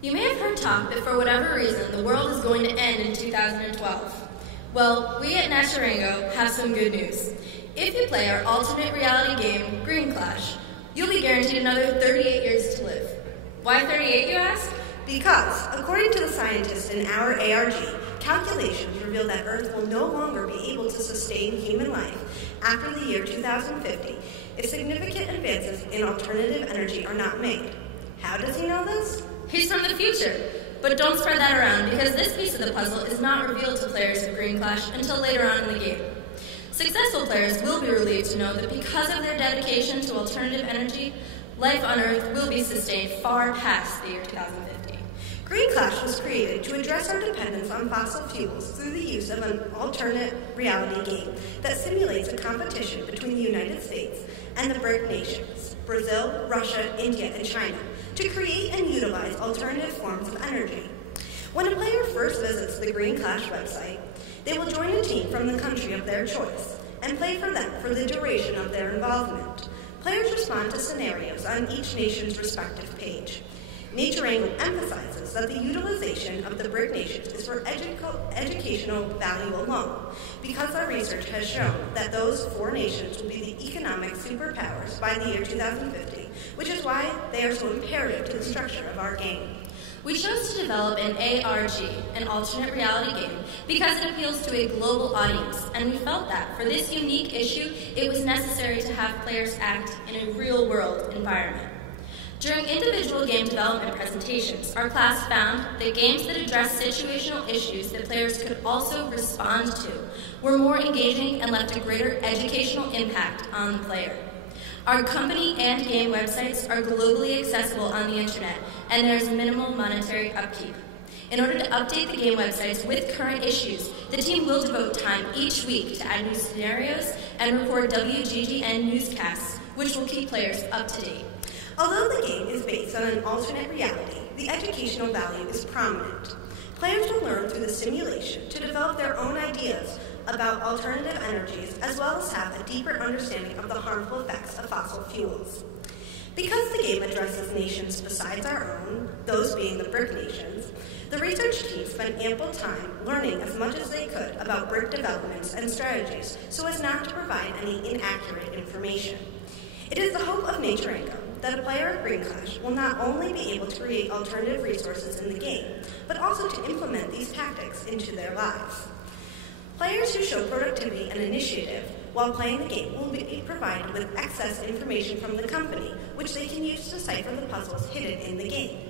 You may have heard talk that for whatever reason, the world is going to end in 2012. Well, we at Naturango have some good news. If you play our alternate reality game, Green Clash, you'll be guaranteed another 38 years to live. Why 38, you ask? Because, according to the scientists in our ARG, calculations reveal that Earth will no longer be able to sustain human life after the year 2050 if significant advances in alternative energy are not made. How does he know this? He's from the future. But don't spread that around, because this piece of the puzzle is not revealed to players of Green Clash until later on in the game. Successful players will be relieved to know that because of their dedication to alternative energy, life on Earth will be sustained far past the year 2050. Green Clash was created to address our dependence on fossil fuels through the use of an alternate reality game that simulates a competition between the United States and the BRIC nations, Brazil, Russia, India, and China, to create and utilize alternative forms of energy. When a player first visits the Green Clash website, they will join a team from the country of their choice and play for them for the duration of their involvement. Players respond to scenarios on each nation's respective page. Naturango emphasizes that the utilization of the BRIC nations is for educational value alone, because our research has shown that those four nations will be the economic superpowers by the year 2050, which is why they are so imperative to the structure of our game. We chose to develop an ARG, an alternate reality game, because it appeals to a global audience, and we felt that for this unique issue, it was necessary to have players act in a real-world environment. During individual game development presentations, our class found that games that address situational issues that players could also respond to were more engaging and left a greater educational impact on the player. Our company and game websites are globally accessible on the internet, and there is minimal monetary upkeep. In order to update the game websites with current issues, the team will devote time each week to add new scenarios and record WGGN newscasts, which will keep players up to date. Although the game is based on an alternate reality, the educational value is prominent. Players will learn through the simulation to develop their own ideas about alternative energies, as well as have a deeper understanding of the harmful effects of fossil fuels. Because the game addresses nations besides our own, those being the BRIC nations, the research team spent ample time learning as much as they could about BRIC developments and strategies so as not to provide any inaccurate information. It is the hope of Naturango that a player of Green Clash will not only be able to create alternative resources in the game, but also to implement these tactics into their lives. Players who show productivity and initiative while playing the game will be provided with excess information from the company, which they can use to decipher the puzzles hidden in the game.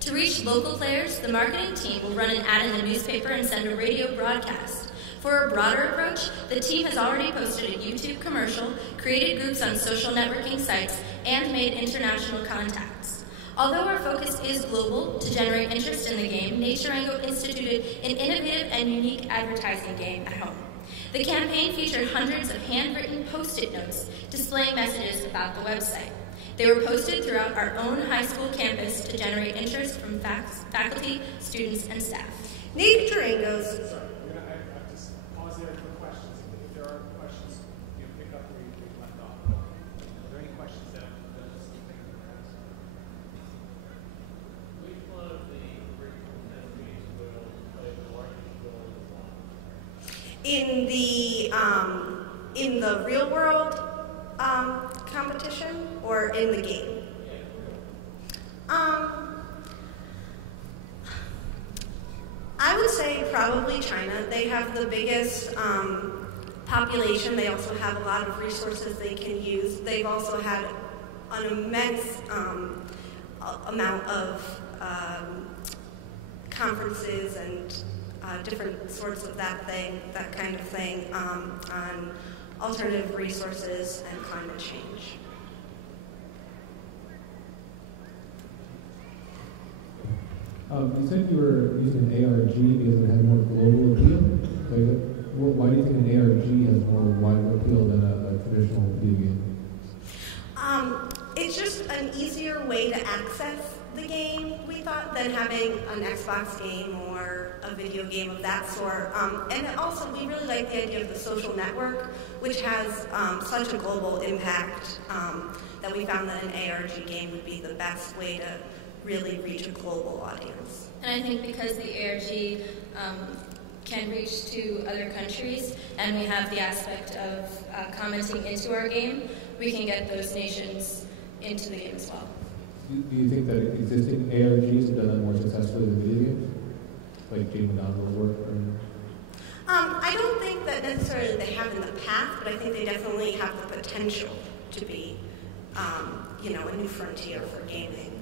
To reach local players, the marketing team will run an ad in the newspaper and send a radio broadcast. For a broader approach, the team has already posted a YouTube commercial, created groups on social networking sites, and made international contacts. Although our focus is global, to generate interest in the game, Naturango instituted an innovative and unique advertising game at home. The campaign featured hundreds of handwritten Post-it notes displaying messages about the website. They were posted throughout our own high school campus to generate interest from faculty, students, and staff. Naturango's in the real world competition or in the game? I would say probably China. They have the biggest population. They also have a lot of resources they can use. They've also had an immense amount of conferences and different sorts of that kind of thing on alternative resources and climate change. You said you were using an ARG because it had more global appeal. Why do you think an ARG has more wide appeal than a traditional video game? It's just an easier way to access the game, we thought, than having an Xbox game or a video game of that sort. And also, we really like the idea of the social network, which has such a global impact that we found that an ARG game would be the best way to really reach a global audience. And I think because the ARG can reach to other countries, and we have the aspect of commenting into our game, we can get those nations into the game as well. Do you think that existing ARGs have done that more successfully than video games? Like Jane McDonald's work? I don't think that necessarily they have in the past, but I think they definitely have the potential to be, a new frontier for gaming.